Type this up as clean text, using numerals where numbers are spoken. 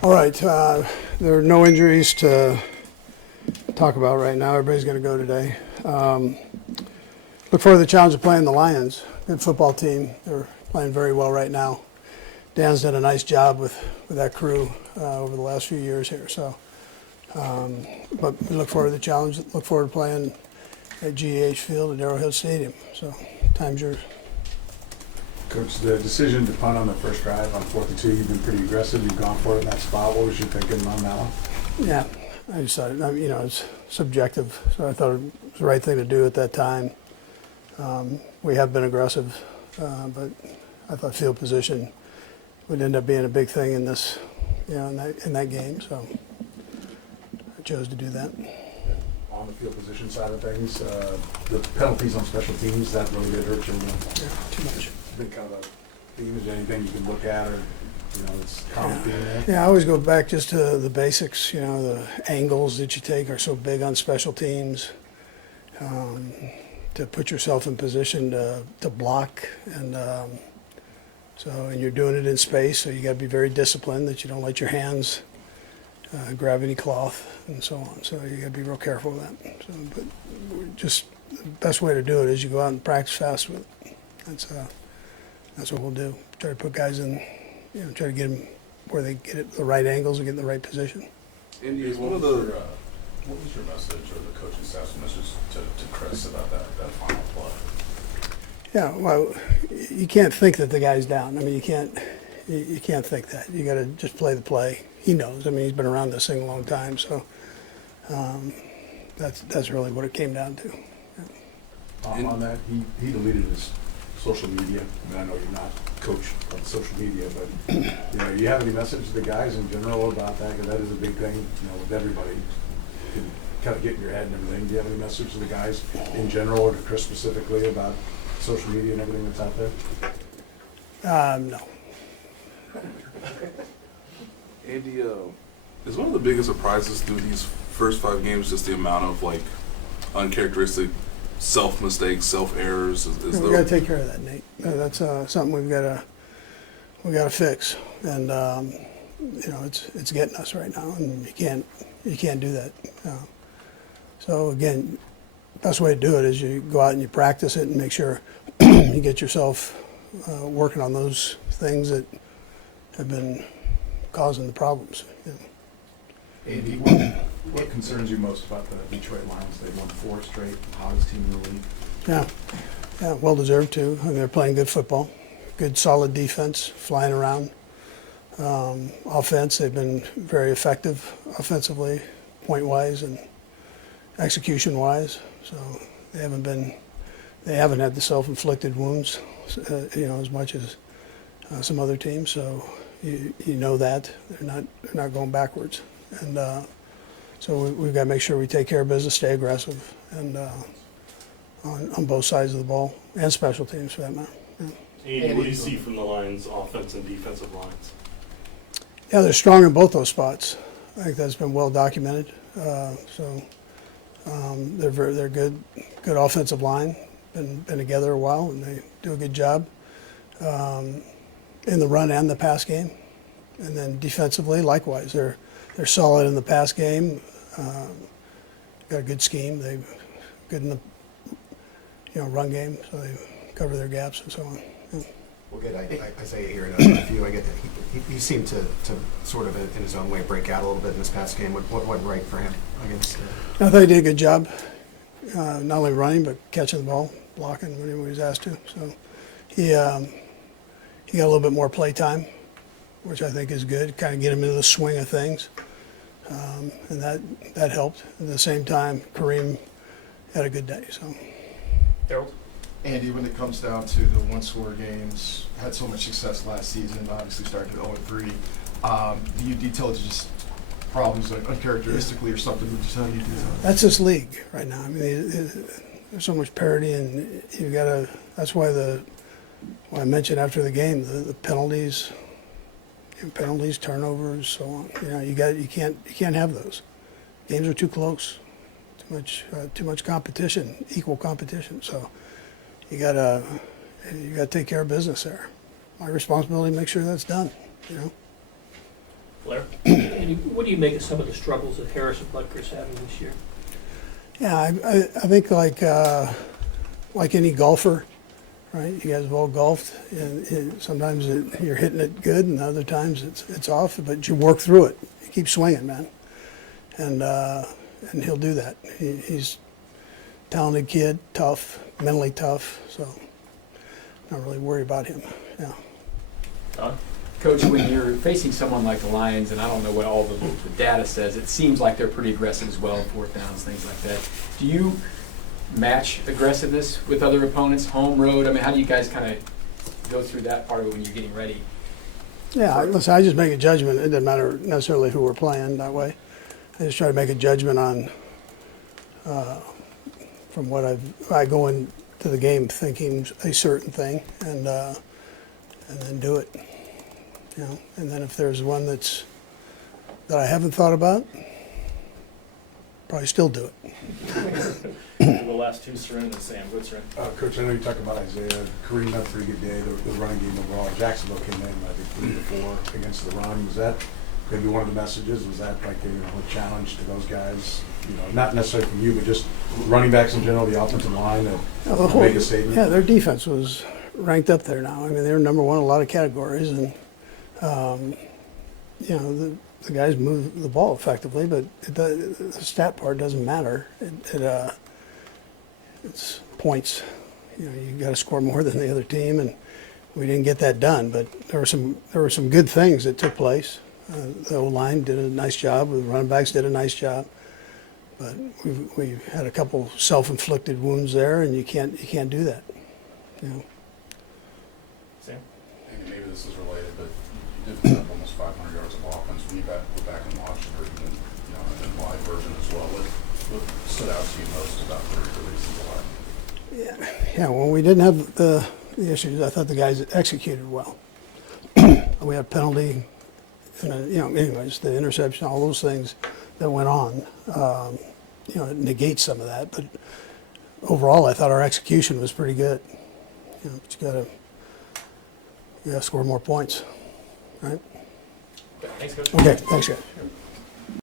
All right, there are no injuries to talk about right now. Everybody's going to go today. Look forward to the challenge of playing the Lions. Good football team. They're playing very well right now. Dan's done a nice job with that crew over the last few years here. So, but we look forward to the challenge. Look forward to playing at GEH Field at Arrowhead Stadium. So, time's yours. Coach, the decision to punt on the first drive on 4th and 2, you've been pretty aggressive. You've gone for it in that spot. What was your thinking on that one? Yeah, I decided, it's subjective, so I thought it was the right thing to do at that time. We have been aggressive, but I thought field position would end up being a big thing in this, in that game, so I chose to do that. On the field position side of things, the penalties on special teams, that really did hurt you. Yeah, too much. Been kind of a theme. Is there anything you can look at, or it's common theme there? Yeah, I always go back just to the basics. The angles that you take are so big on special teams. To put yourself in position to block, and you're doing it in space, so you got to be very disciplined that you don't let your hands grab any cloth and so on. So you got to be real careful with that. So, but just the best way to do it is you go out and practice fast with it. That's what we'll do. Try to put guys in, try to get them where they get it the right angles and get in the right position. Andy, what was your message, or the coaching staff's message to Chris about that final play? Yeah, well, you can't think that the guy's down. I mean, you can't think that. You got to just play the play. He knows. I mean, he's been around this thing a long time, so that's really what it came down to. Yeah. On that, he deleted his social media. I mean, I know you're not coach of social media, but you have any message to the guys in general about that? Because that is a big thing, with everybody. You can kind of get in your head and everything. Do you have any message to the guys in general, or to Chris specifically, about social media and everything that's out there? No. Andy, is one of the biggest surprises through these first 5 games just the amount of uncharacteristic self-mistakes, self-errors? We got to take care of that, Nate. That's something we got to fix, and it's getting us right now, and you can't do that. So again, best way to do it is you go out and you practice it and make sure you get yourself working on those things that have been causing the problems. Andy, what concerns you most about the Detroit Lions? They've won 4 straight, hottest team in the league. Yeah, well deserved too. I mean, they're playing good football, good solid defense, flying around. Offense, they've been very effective offensively, point-wise and execution-wise. So they haven't had the self-inflicted wounds, as much as some other teams. So you know that they're not going backwards. And so we've got to make sure we take care of business, stay aggressive, and on both sides of the ball, and special teams for that matter. Yeah. Andy, what do you see from the Lions' offense and defensive lines? Yeah, they're strong in both those spots. I think that's been well documented. They're good offensive line. Been together a while, and they do a good job in the run and the pass game. And then defensively, likewise, they're solid in the pass game. Got a good scheme. They're good in the run game, so they cover their gaps and so on. Yeah. Well, good. I say it here in a few. I get that he seemed to sort of in his own way break out a little bit in this past game. What went right for him against? I thought he did a good job, not only running but catching the ball, blocking when he was asked to. So he got a little bit more play time, which I think is good. Kind of get him into the swing of things, and that helped. At the same time, Kareem had a good day. So. Harold? Andy, when it comes down to the one-score games, had so much success last season, obviously started at 0-3. Do you detail just problems uncharacteristically or something? How do you do that? That's this league right now. I mean, there's so much parity, and you got to. That's why I mentioned after the game the penalties, turnovers, so on. You can't have those. Games are too close. Too much competition, equal competition. So you gotta take care of business there. My responsibility to make sure that's done. Blair? And what do you make of some of the struggles that Harris and Butker's having this year? Yeah, I think like any golfer, right? You guys have all golfed, and sometimes you're hitting it good, and other times it's off. But you work through it. You keep swinging, man, and he'll do that. He's a talented kid, tough, mentally tough. So not really worried about him. Yeah. Don? Coach, when you're facing someone like the Lions, and I don't know what all the data says, it seems like they're pretty aggressive as well, fourth downs, things like that. Do you match aggressiveness with other opponents, home, road? I mean, how do you guys kind of go through that part of it when you're getting ready? Yeah, listen, I just make a judgment. It doesn't matter necessarily who we're playing that way. I just try to make a judgment on from what I go into the game thinking a certain thing, and then do it. You know, and then if there's one that I haven't thought about, probably still do it. The last two, Seren and Sam. Go Seren. Coach, I know you talk about Isaiah. Kareem had a pretty good day. The running game overall. Jacksonville came in, I think, 3-4 against the run. Was that maybe one of the messages? Was that like a challenge to those guys? You know, not necessarily from you, but just running backs in general, the offensive line, to make a statement? Yeah, their defense was ranked up there now. I mean, they were number one in a lot of categories, and you know, the guys move the ball effectively, but the stat part doesn't matter. It's points. You know, you got to score more than the other team, and we didn't get that done. But there were some good things that took place. The O-line did a nice job. The running backs did a nice job. But we had a couple self-inflicted wounds there, and you can't do that. You know. Sam? And maybe this is related, but you did put up almost 500 yards of offense. When you go back and watch it, or even in live version as well, what stood out to you most about the release of the live? Yeah. When we didn't have the issues, I thought the guys executed well. We had a penalty, and anyways, the interception, all those things that went on. It negates some of that, but overall, I thought our execution was pretty good. You know, but you got to score more points, right? Thanks, Coach. Okay, thanks, guys.